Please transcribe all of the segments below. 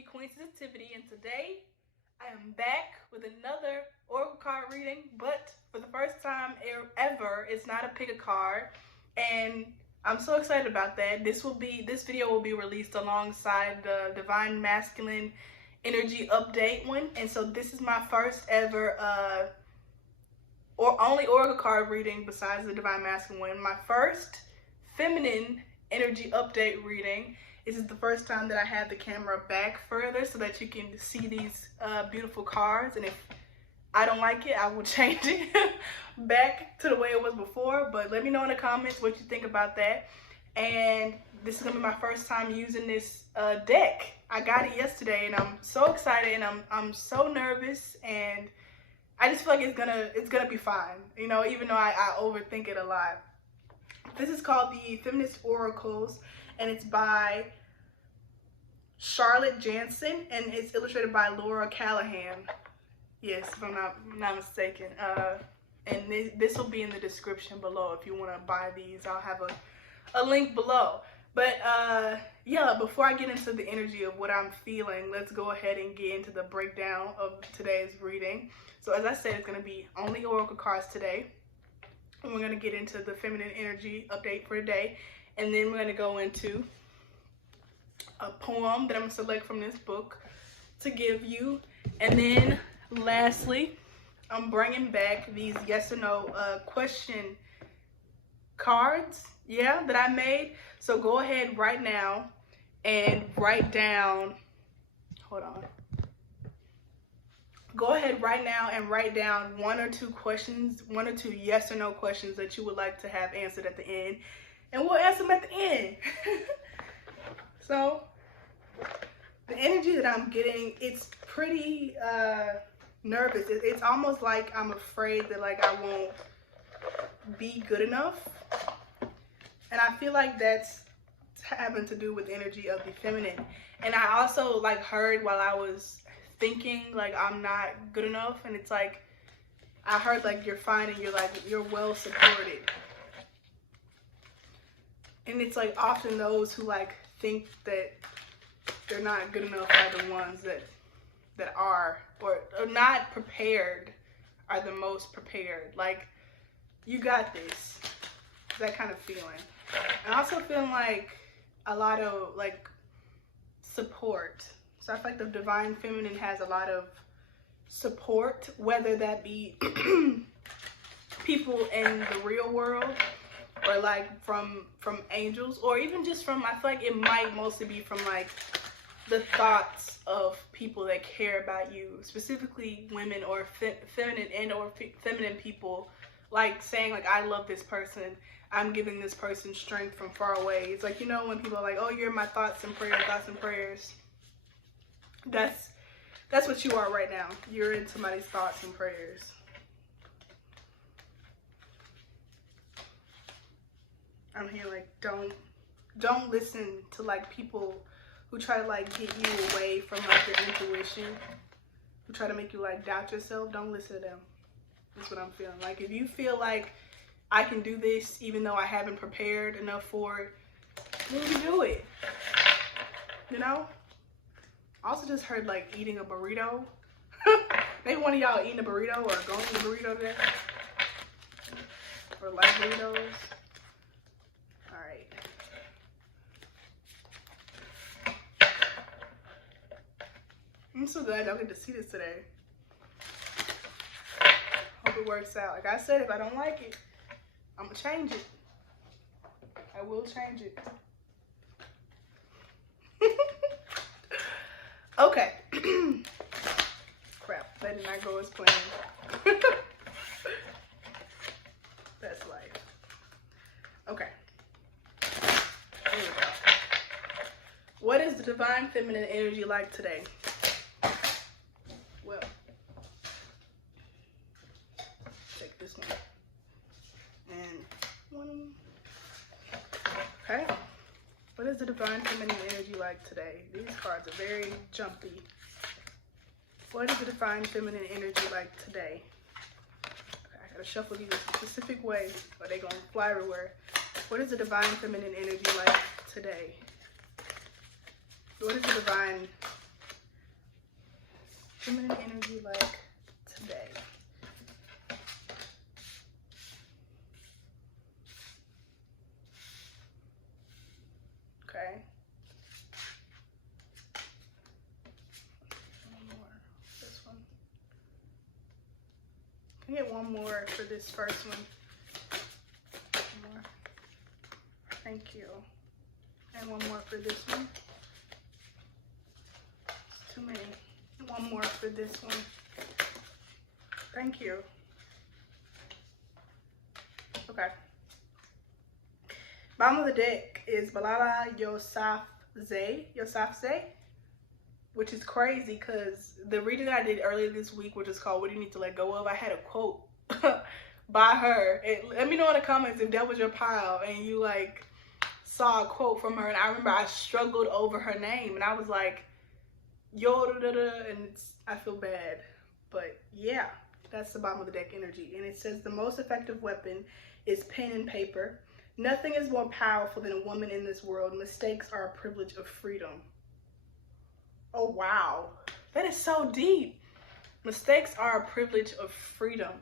me, Queen Sensitivity, and today I am back with another oracle card reading, but for the first time ever, it's not a pick a card, and I'm so excited about that. This video will be released alongside the Divine Masculine Energy Update one, and so this is my first ever only oracle card reading besides the Divine Masculine one. My first Feminine Energy Update reading. This is the first time that I have the camera back further so that you can see these beautiful cards, and if I don't like it, I will change it back to the way it was before. But let me know in the comments what you think about that. And this is gonna be my first time using this deck. I got it yesterday, and I'm so excited, and I'm so nervous, and I just feel like it's gonna be fine. You know, even though I overthink it a lot. This is called the Feminist Oracles, and it's by Charlotte Jansen, and it's illustrated by Callaghan. Yes, if I'm not mistaken. And this will be in the description below if you want to buy these. I'll have a link below. But yeah, before I get into the energy of what I'm feeling, let's go ahead and get into the breakdown of today's reading. So as I said, it's going to be only oracle cards today. And we're going to get into the feminine energy update for today. And then we're going to go into a poem that I'm going to select from this book to give you. And then lastly, I'm bringing back these yes or no question cards, that I made. So go ahead right now and write down, Go ahead right now and write down one or two yes or no questions that you would like to have answered at the end. And we'll answer them at the end. So, the energy that I'm getting, it's pretty nervous. It's almost like I'm afraid that I won't be good enough. And I feel like that's having to do with the energy of the feminine. And I also heard while I was thinking I'm not good enough, and it's I heard you're fine and you're well supported. And it's often those who think that they're not good enough are the ones that are or not prepared are the most prepared. You got this. That kind of feeling. And also feeling a lot of support. So I feel like the Divine Feminine has a lot of support, whether that be people in the real world, or from angels, or even just from, I feel like it might mostly be from the thoughts of people that care about you, specifically women or feminine and or feminine people, saying I love this person, I'm giving this person strength from far away. It's you know when people are oh, you're my thoughts and prayers. That's what you are right now. You're in somebody's thoughts and prayers. I'm here don't listen to people who try to get you away from your intuition, who try to make you doubt yourself. Don't listen to them. That's what I'm feeling. If you feel I can do this even though I haven't prepared enough for it, then do it. You know? I also just heard eating a burrito. Maybe one of y'all eating a burrito or going to a burrito today. Or like burritos. Alright. I'm so glad y'all get to see this today. Hope it works out. Like I said, if I don't like it, I'm gonna change it. I will change it. Okay. Crap, that did not go as planned. That's life. Okay. Here we go. What is the Divine Feminine energy like today? Well, take this one. And one. Okay. What is the Divine Feminine energy like today? These cards are very jumpy. What is the Divine Feminine energy like today? Okay, I gotta shuffle these a specific way or they're gonna fly everywhere. What is the Divine Feminine energy like today? What is the Divine Feminine energy like today. Okay. One more. This one. Can I get one more for this first one? One more. Thank you. And one more for this one. It's too many. One more for this one. Thank you. Okay. Bottom of the deck is Balala Yosafzai, which is crazy because the reading that I did earlier this week, which is called What Do You Need to Let Go Of, I had a quote by her. Let me know in the comments if that was your pile and you like saw a quote from her. And I remember I struggled over her name and I was like, yo, and I feel bad. But yeah, that's the bottom of the deck energy. And it says the most effective weapon is pen and paper. Nothing is more powerful than a woman in this world. Mistakes are a privilege of freedom. Oh, wow. That is so deep. Mistakes are a privilege of freedom.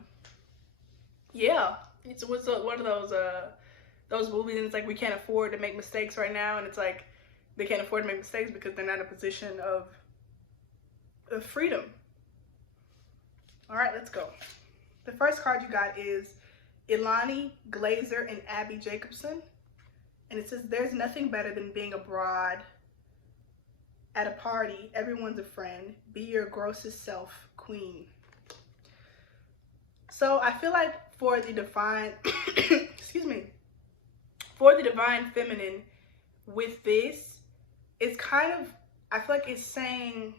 Yeah. It's one of those movies and it's like we can't afford to make mistakes right now. And it's like they can't afford to make mistakes because they're not in a position of freedom. All right, let's go. The first card you got is Ilani Glazer and Abby Jacobson. And it says, there's nothing better than being abroad at a party. Everyone's a friend. Be your grossest self, queen. So I feel like for the divine, excuse me, for the divine feminine with this, it's kind of, I feel like it's saying,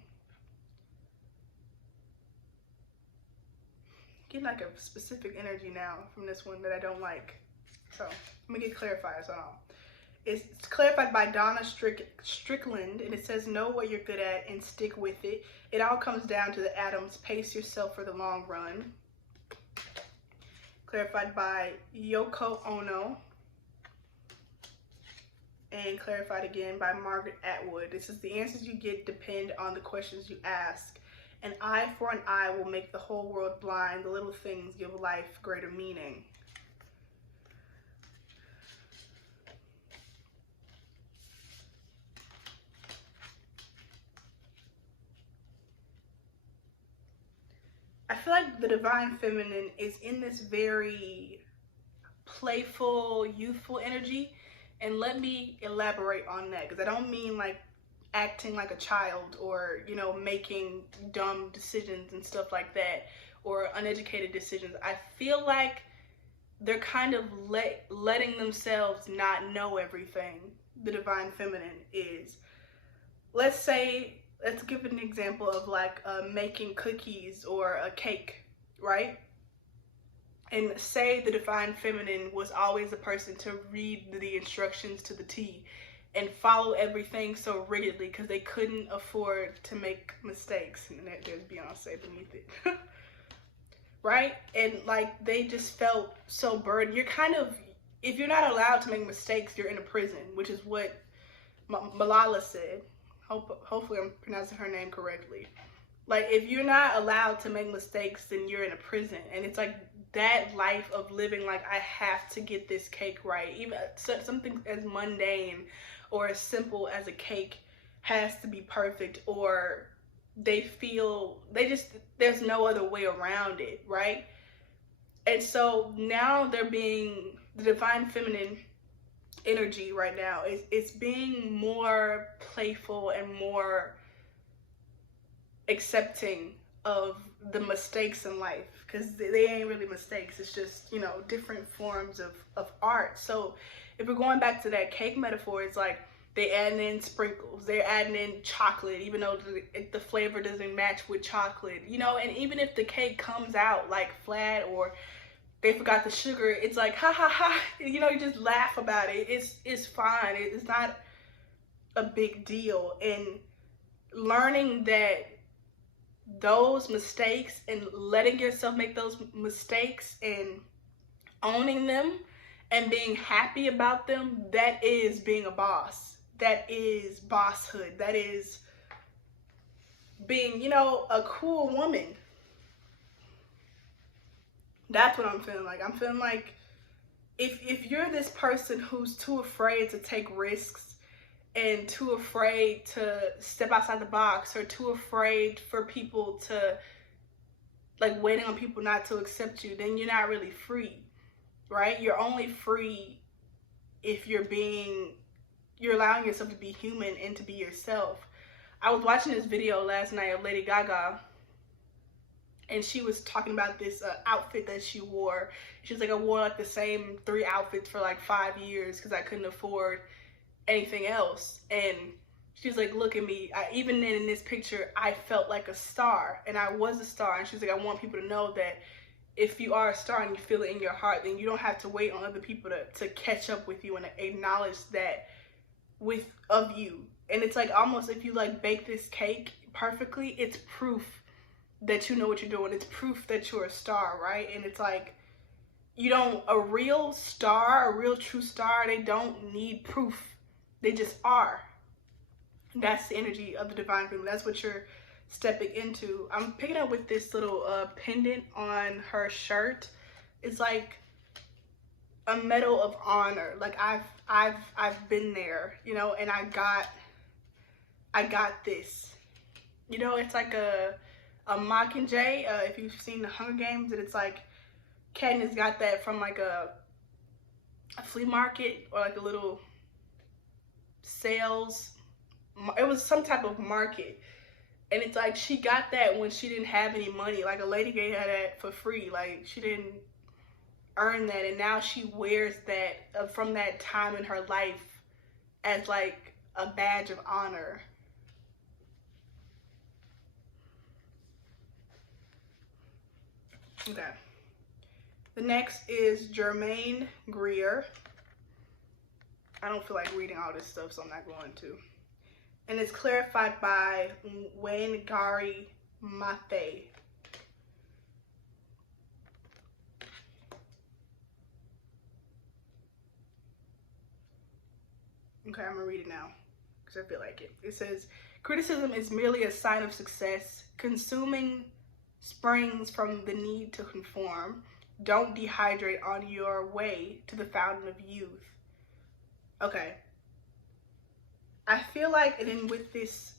getting like a specific energy now from this one that I don't like. So let me get clarified. So it's clarified by Donna Strickland, and it says, know what you're good at and stick with it. It all comes down to the atoms. Pace yourself for the long run. Clarified by Yoko Ono. And clarified again by Margaret Atwood. This is the answers you get depend on the questions you ask. An eye for an eye will make the whole world blind. The little things give life greater meaning. I feel like the divine feminine is in this very playful, youthful energy. And let me elaborate on that, because I don't mean like acting like a child or, you know, making dumb decisions and stuff like that, or uneducated decisions. I feel like they're kind of letting themselves not know everything. The divine feminine is, let's give an example of like making cookies or a cake, right? And say the divine feminine was always the person to read the instructions to the T and follow everything so rigidly because they couldn't afford to make mistakes. And there's Beyonce beneath it. Right? And like they just felt so burdened. You're kind of, if you're not allowed to make mistakes, you're in a prison, which is what Malala said. Hopefully I'm pronouncing her name correctly. Like if you're not allowed to make mistakes, then you're in a prison. And it's like that life of living like I have to get this cake right. Even something as mundane or as simple as a cake has to be perfect, or they feel there's no other way around it, right? And so now they're being, the divine feminine energy right now it's being more playful and more accepting of the mistakes in life, because they ain't really mistakes. It's just, you know, different forms of art. So if we're going back to that cake metaphor, it's like they adding in sprinkles, they're adding in chocolate, even though the flavor doesn't match with chocolate, you know. And even if the cake comes out like flat or they forgot the sugar, it's like ha ha ha, you know, you just laugh about it. It's fine. It's not a big deal. And learning that those mistakes and letting yourself make those mistakes and owning them and being happy about them, that is being a boss. That is bosshood. That is being, you know, a cool woman. That's what I'm feeling like. I'm feeling like if you're this person who's too afraid to take risks and too afraid to step outside the box, or too afraid for people to, like, waiting on people not to accept you, then you're not really free, right? You're only free if you're allowing yourself to be human and to be yourself. I was watching this video last night of Lady Gaga, and she was talking about this outfit that she wore. She was like, I wore like the same 3 outfits for like 5 years because I couldn't afford anything else. And she was like, look at me. Even then in this picture, I felt like a star, and I was a star. And she was like, I want people to know that if you are a star and you feel it in your heart, then you don't have to wait on other people to catch up with you and acknowledge that of you. And it's like, almost, if you like bake this cake perfectly, it's proof that you know what you're doing. It's proof that you're a star, right? And it's like, a real star, a real true star, they don't need proof. They just are. That's the energy of the divine feminine. That's what you're stepping into. I'm picking up with this little pendant on her shirt. It's like a medal of honor. Like, I've been there, you know, and I got this. You know, it's like a Mockingjay, if you've seen the Hunger Games, and it's like Katniss got that from like a flea market, or like a little sales. It was some type of market, and it's like she got that when she didn't have any money. Like, a lady gave her that for free. Like, she didn't earn that, and now she wears that from that time in her life as like a badge of honor. Okay. The next is Germaine Greer. I don't feel like reading all this stuff, so I'm not going to. And it's clarified by Wayne Gary Mathe. Okay, I'm gonna read it now because I feel like it. It says, criticism is merely a sign of success. Consuming springs from the need to conform. Don't dehydrate on your way to the fountain of youth. Okay. I feel like, and then with these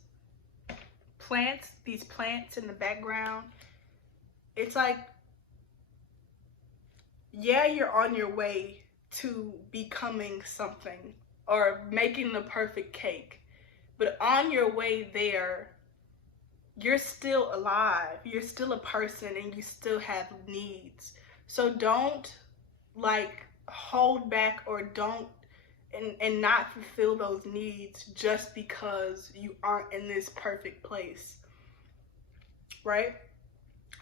plants in the background, it's like, yeah, you're on your way to becoming something or making the perfect cake, but on your way there, you're still alive, you're still a person, and you still have needs. So don't like hold back, or don't and not fulfill those needs just because you aren't in this perfect place, right?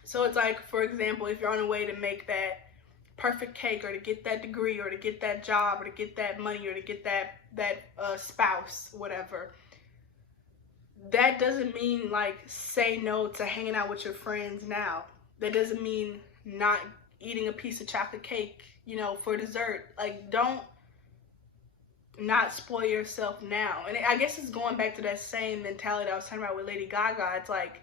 So it's like, for example, if you're on a way to make that perfect cake, or to get that degree, or to get that job, or to get that money, or to get that spouse, whatever, that doesn't mean like say no to hanging out with your friends now. That doesn't mean not eating a piece of chocolate cake, you know, for dessert. Like, don't not spoil yourself now. And I guess it's going back to that same mentality I was talking about with Lady Gaga. It's like,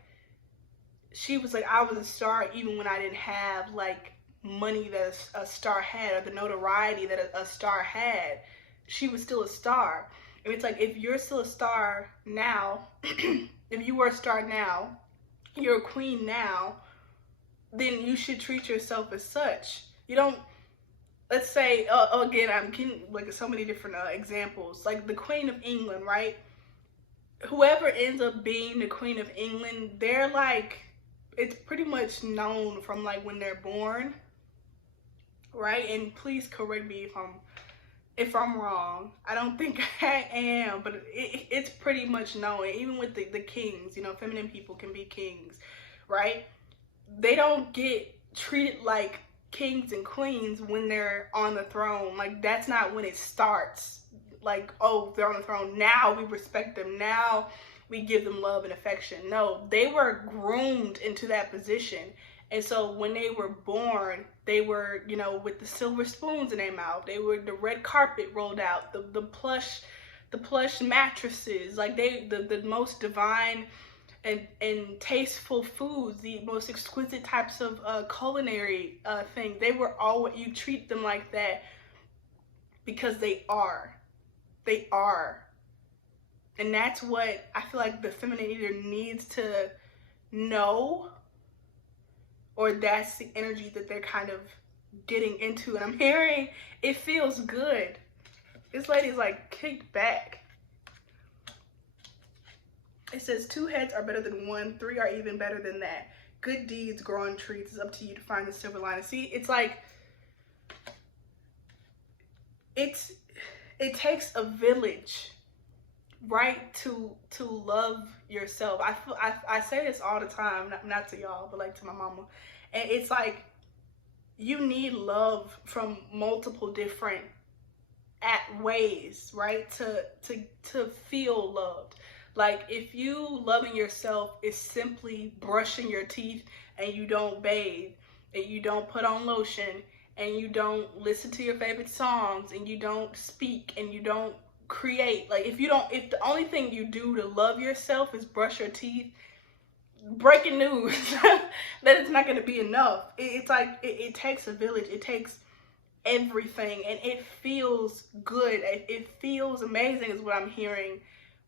she was like, I was a star even when I didn't have like money that a star had, or the notoriety that a star had. She was still a star. And it's like, if you're still a star now, if you were a star now, you're a queen now, then you should treat yourself as such. You don't, let's say, again, I'm getting like so many different examples, like the Queen of England, right? Whoever ends up being the Queen of England, they're like, it's pretty much known from like when they're born, right? And please correct me if I'm wrong. I don't think I am, but it's pretty much known. Even with the kings, you know, feminine people can be kings, right? They don't get treated like kings and queens when they're on the throne. Like, that's not when it starts. Like, oh, they're on the throne, now we respect them, now we give them love and affection. No, they were groomed into that position. And so when they were born, they were, you know, with the silver spoons in their mouth. They were, the red carpet rolled out, the plush mattresses, like the most divine and tasteful foods, the most exquisite types of culinary things. They were all, you treat them like that because they are. They are. And that's what I feel like the feminine either needs to know, or that's the energy that they're kind of getting into. And I'm hearing it feels good. This lady's like kicked back. It says 2 heads are better than 1, 3 are even better than that. Good deeds grow on trees. It's up to you to find the silver lining. See, it's like, it takes a village, right, to love yourself. I say this all the time, not to y'all, but like to my mama. And it's like, you need love from multiple different ways, right, to feel loved. Like, if you loving yourself is simply brushing your teeth and you don't bathe and you don't put on lotion and you don't listen to your favorite songs and you don't speak and you don't create, like, if the only thing you do to love yourself is brush your teeth, breaking news, that it's not going to be enough. It's like, it takes a village. It takes everything, and it feels good. It feels amazing is what I'm hearing,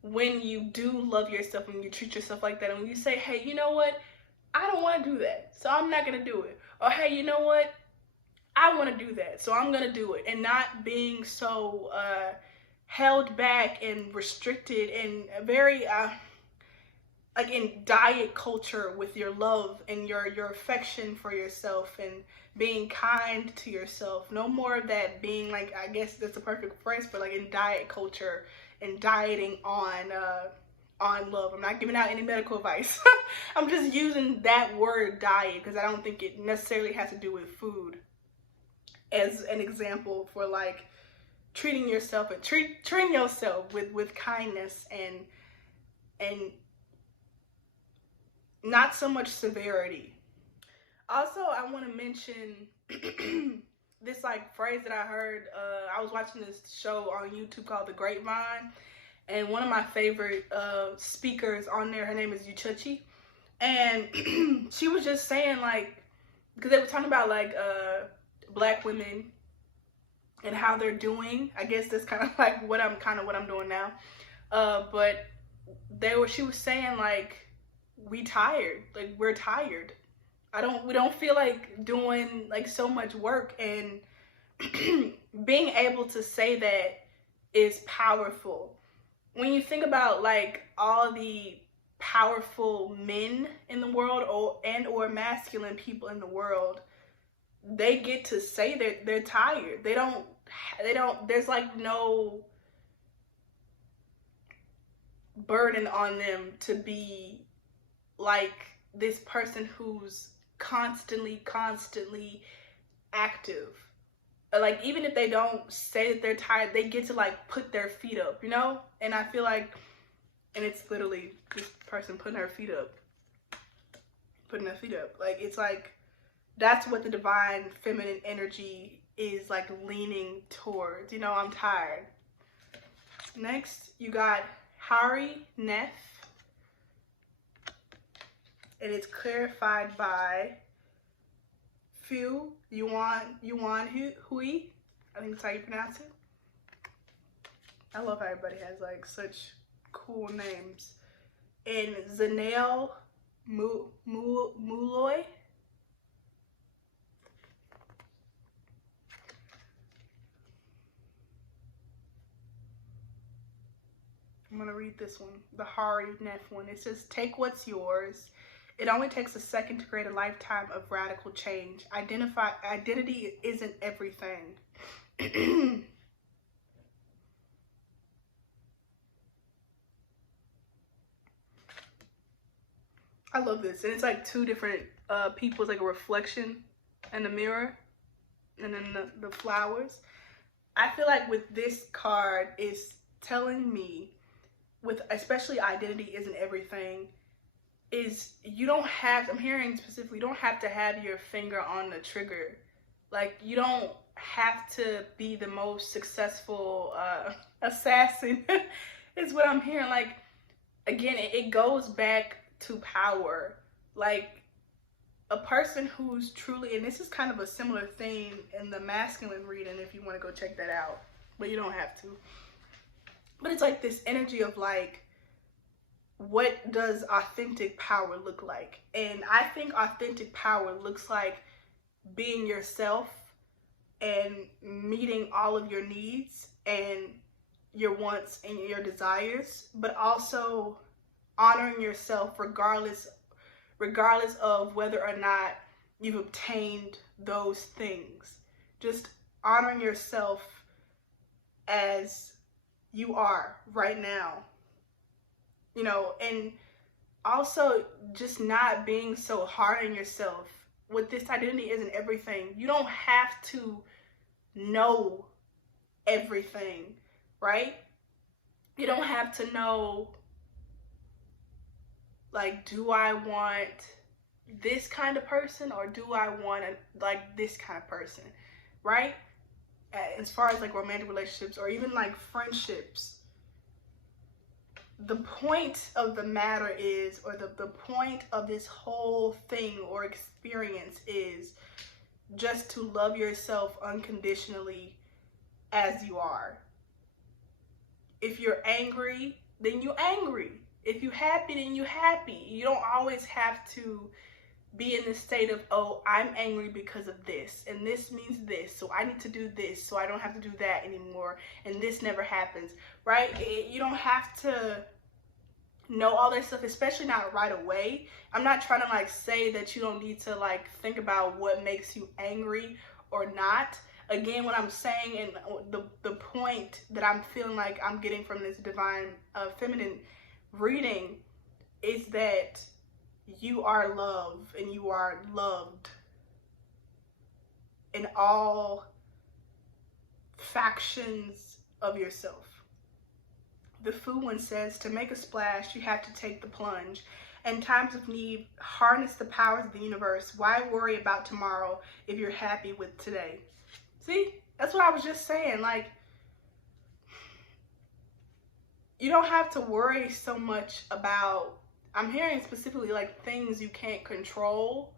when you do love yourself and you treat yourself like that. And when you say, hey, you know what, I don't want to do that, so I'm not going to do it. Or, hey, you know what, I want to do that, so I'm going to do it. And not being so held back and restricted and very like in diet culture with your love and your affection for yourself and being kind to yourself. No more of that being like, I guess that's a perfect phrase, but like in diet culture and dieting on love. I'm not giving out any medical advice. I'm just using that word diet because I don't think it necessarily has to do with food as an example for like treating yourself and treating yourself with kindness and not so much severity. Also, I want to mention this like phrase that I heard. I was watching this show on YouTube called The Grapevine, and one of my favorite speakers on there, her name is Uchuchi, and she was just saying, like, because they were talking about like black women and how they're doing. I guess that's kind of like what I'm doing now. But she was saying like, we're tired. We don't feel like doing like so much work, and being able to say that is powerful. When you think about like all the powerful men in the world or masculine people in the world, they get to say that they're tired. They don't, there's like no burden on them to be like this person who's constantly active. Like, even if they don't say that they're tired, they get to like put their feet up, you know? And I feel like, and it's literally this person putting her feet up. Like, it's like, that's what the divine feminine energy is like leaning towards. You know, I'm tired. Next, you got Hari Nef. And it's clarified by Fu Yuan Hui. I think that's how you pronounce it. I love how everybody has like such cool names. And Zanel Muloy. I'm gonna read this one, the Hari Nef one. It says, take what's yours. It only takes a second to create a lifetime of radical change. Identity isn't everything. I love this. And it's like two different people. It's like a reflection in the mirror. And then the flowers. I feel like with this card, it's telling me, with especially identity isn't everything, is you don't have, I'm hearing specifically, you don't have to have your finger on the trigger. Like, you don't have to be the most successful assassin is what I'm hearing. Like, again, it goes back to power. Like a person who's truly, and this is kind of a similar theme in the masculine reading if you want to go check that out, but you don't have to. But it's like this energy of like, what does authentic power look like? And I think authentic power looks like being yourself and meeting all of your needs and your wants and your desires, but also honoring yourself regardless of whether or not you've obtained those things. Just honoring yourself as you are right now, you know, and also just not being so hard on yourself. With this identity isn't everything. You don't have to know everything, right? You don't have to know, like, do I want this kind of person or do I want like this kind of person, right? As far as like romantic relationships or even like friendships, the point of the matter is, or the point of this whole thing or experience is just to love yourself unconditionally as you are. If you're angry, then you're angry. If you're happy, then you're happy. You don't always have to be in this state of, oh, I'm angry because of this, and this means this, so I need to do this, so I don't have to do that anymore, and this never happens, right? You don't have to know all that stuff, especially not right away. I'm not trying to like say that you don't need to like think about what makes you angry or not. Again, what I'm saying and the point that I'm feeling like I'm getting from this divine feminine reading is that you are love and you are loved in all factions of yourself. The Fu one says, to make a splash, you have to take the plunge. In times of need, harness the powers of the universe. Why worry about tomorrow if you're happy with today? See, that's what I was just saying. Like, you don't have to worry so much about, I'm hearing specifically like things you can't control,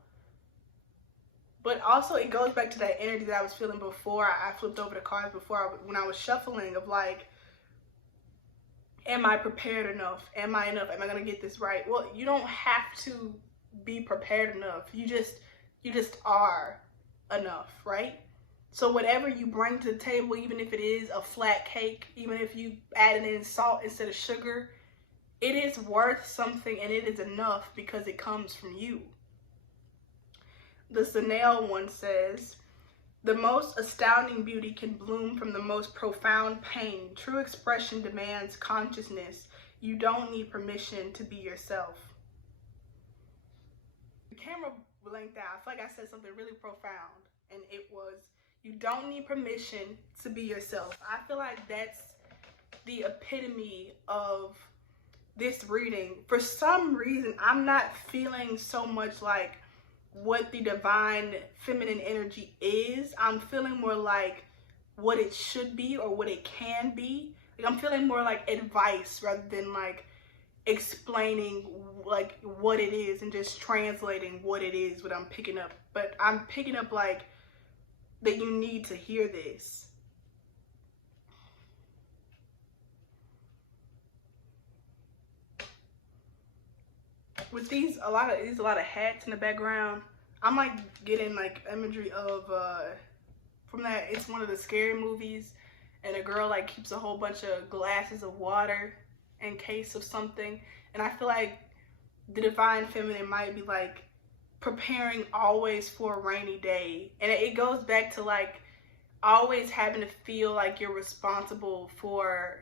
but also it goes back to that energy that I was feeling before I flipped over the cards when I was shuffling of like, am I prepared enough? Am I enough? Am I gonna get this right? Well, you don't have to be prepared enough. You just are enough, right? So whatever you bring to the table, even if it is a flat cake, even if you added in salt instead of sugar, it is worth something and it is enough because it comes from you. The Sanel one says, the most astounding beauty can bloom from the most profound pain. True expression demands consciousness. You don't need permission to be yourself. The camera blanked out. I feel like I said something really profound, and it was, you don't need permission to be yourself. I feel like that's the epitome of this reading. For some reason, I'm not feeling so much like what the divine feminine energy is. I'm feeling more like what it should be or what it can be. Like, I'm feeling more like advice rather than like explaining like what it is and just translating what it is, what I'm picking up. But I'm picking up like that you need to hear this. With these, a lot of hats in the background. I'm like getting like imagery of from that, it's one of the scary movies, and a girl like keeps a whole bunch of glasses of water in case of something. And I feel like the divine feminine might be like preparing always for a rainy day. And it goes back to like always having to feel like you're responsible for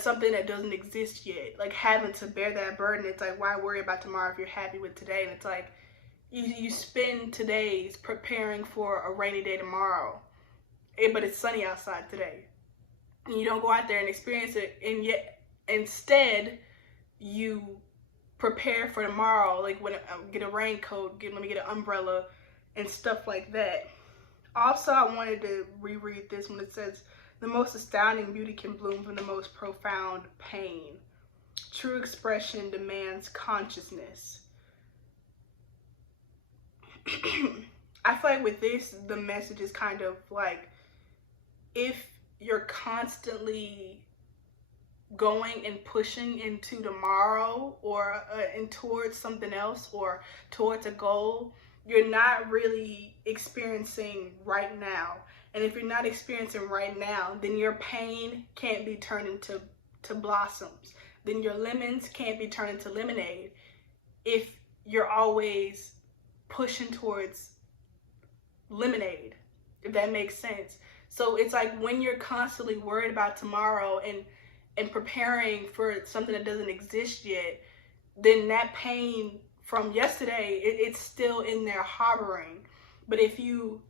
something that doesn't exist yet, like having to bear that burden. It's like, why worry about tomorrow if you're happy with today? And it's like you spend today's preparing for a rainy day tomorrow, but it's sunny outside today, and you don't go out there and experience it, and yet instead you prepare for tomorrow, like when get a raincoat, let me get an umbrella and stuff like that. Also, I wanted to reread this when it says, the most astounding beauty can bloom from the most profound pain. True expression demands consciousness. I feel like with this, the message is kind of like, if you're constantly going and pushing into tomorrow or and towards something else or towards a goal, you're not really experiencing right now. And if you're not experiencing right now, then your pain can't be turned into blossoms. Then your lemons can't be turned into lemonade if you're always pushing towards lemonade, if that makes sense. So it's like when you're constantly worried about tomorrow and preparing for something that doesn't exist yet, then that pain from yesterday, it's still in there harboring. But if you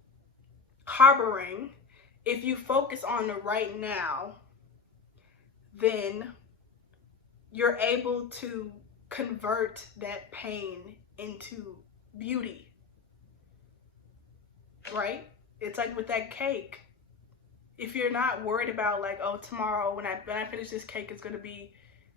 focus on the right now, then you're able to convert that pain into beauty, right? It's like with that cake. If you're not worried about like, oh, tomorrow when I finish this cake, it's gonna be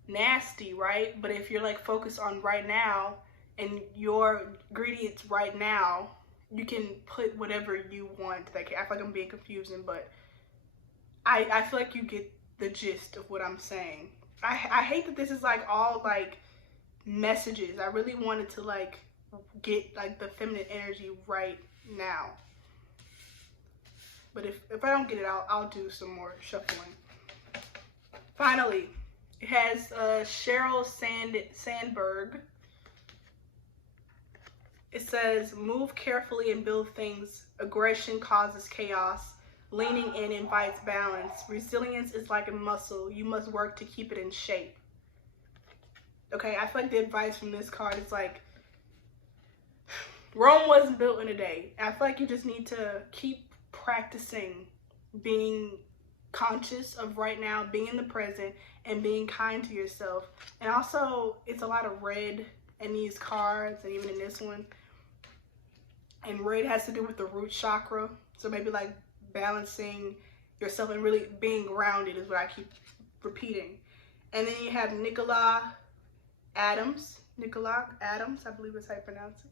nasty, right? But if you're like focused on right now and your ingredients right now, you can put whatever you want. Like, I feel like I'm being confusing, but I feel like you get the gist of what I'm saying. I hate that this is like all like messages. I really wanted to like get like the feminine energy right now. But if I don't get it, I'll do some more shuffling. Finally, it has Sheryl Sandberg. It says, move carefully and build things. Aggression causes chaos. Leaning in invites balance. Resilience is like a muscle. You must work to keep it in shape. Okay, I feel like the advice from this card is like, Rome wasn't built in a day. I feel like you just need to keep practicing being conscious of right now, being in the present, and being kind to yourself. And also, it's a lot of red in these cards, and even in this one. And red has to do with the root chakra. So maybe like balancing yourself and really being grounded is what I keep repeating. And then you have Nicola Adams, I believe that's how you pronounce it.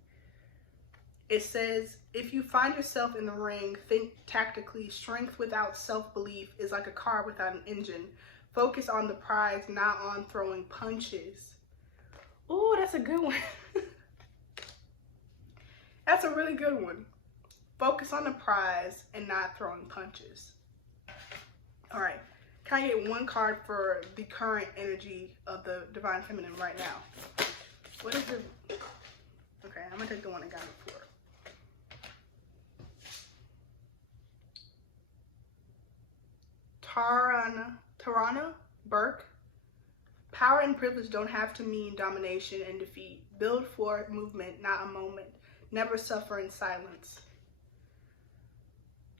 It says, if you find yourself in the ring, think tactically. Strength without self-belief is like a car without an engine. Focus on the prize, not on throwing punches. Ooh, that's a good one. That's a really good one. Focus on the prize and not throwing punches. All right. Can I get one card for the current energy of the Divine Feminine right now? What is it? Okay, I'm going to take the one I got before. Tarana Burke. Power and privilege don't have to mean domination and defeat. Build for movement, not a moment. Never suffer in silence.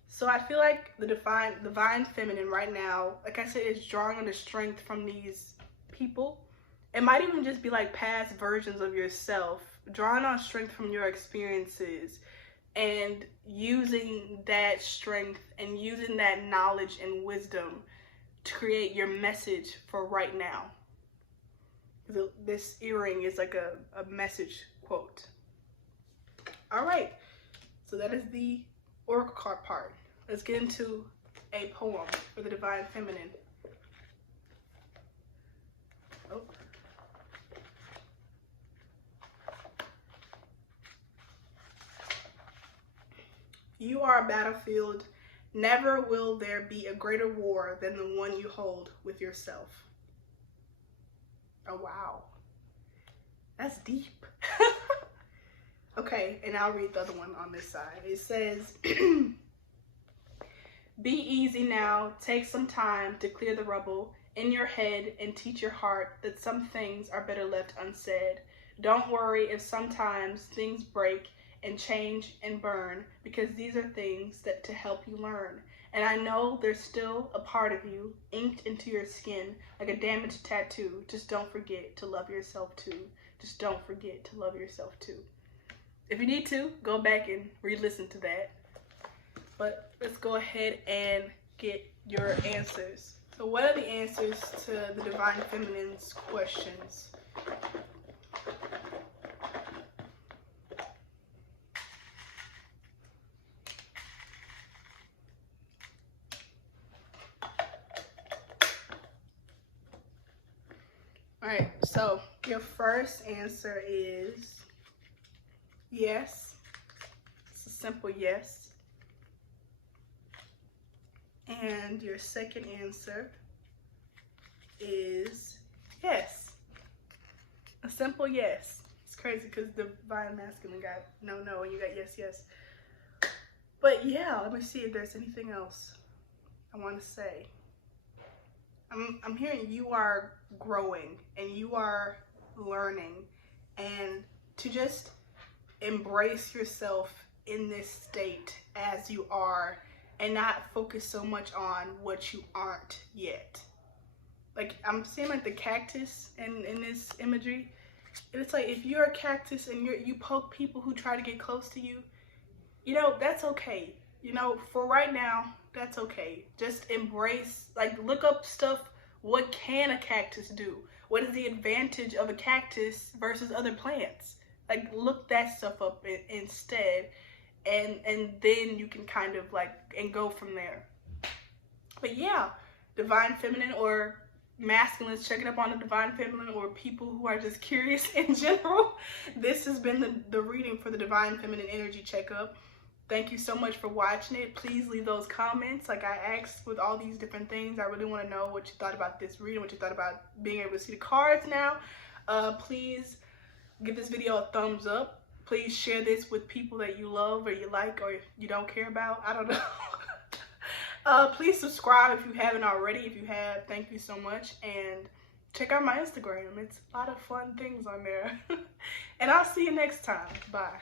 So I feel like the divine feminine right now, like I said, is drawing on the strength from these people. It might even just be like past versions of yourself, drawing on strength from your experiences and using that strength and using that knowledge and wisdom to create your message for right now. This earring is like a message quote. All right, so that is the oracle card part. Let's get into a poem for the Divine Feminine. Oh. You are a battlefield. Never will there be a greater war than the one you hold with yourself. Oh, wow. That's deep. Okay, and I'll read the other one on this side. It says, be easy now. Take some time to clear the rubble in your head and teach your heart that some things are better left unsaid. Don't worry if sometimes things break and change and burn, because these are things that to help you learn. And I know there's still a part of you inked into your skin like a damaged tattoo. Just don't forget to love yourself too. Just don't forget to love yourself too. If you need to, go back and re-listen to that. But let's go ahead and get your answers. So what are the answers to the Divine Feminine's questions? Alright, so your first answer is yes. It's a simple yes. And your second answer is yes. A simple yes. It's crazy because the Divine Masculine got no, and you got yes, yes. But yeah, let me see if there's anything else I want to say. I'm hearing you are growing and you are learning, and to just embrace yourself in this state as you are and not focus so much on what you aren't yet. Like, I'm seeing like the cactus in this imagery. And it's like, if you're a cactus and you poke people who try to get close to you, you know, that's okay. You know, for right now, that's okay. Just embrace, like, look up stuff. What can a cactus do? What is the advantage of a cactus versus other plants? Like, look that stuff up instead, and then you can kind of like, and go from there. But yeah, Divine Feminine or masculines, check it up on the Divine Feminine, or people who are just curious in general. This has been the reading for the Divine Feminine Energy Checkup. Thank you so much for watching it. Please leave those comments. Like I asked with all these different things, I really want to know what you thought about this reading, what you thought about being able to see the cards now. Please give this video a thumbs up. Please share this with people that you love or you like or you don't care about. I don't know. Please subscribe if you haven't already. If you have, thank you so much. And check out my Instagram. It's a lot of fun things on there. And I'll see you next time. Bye.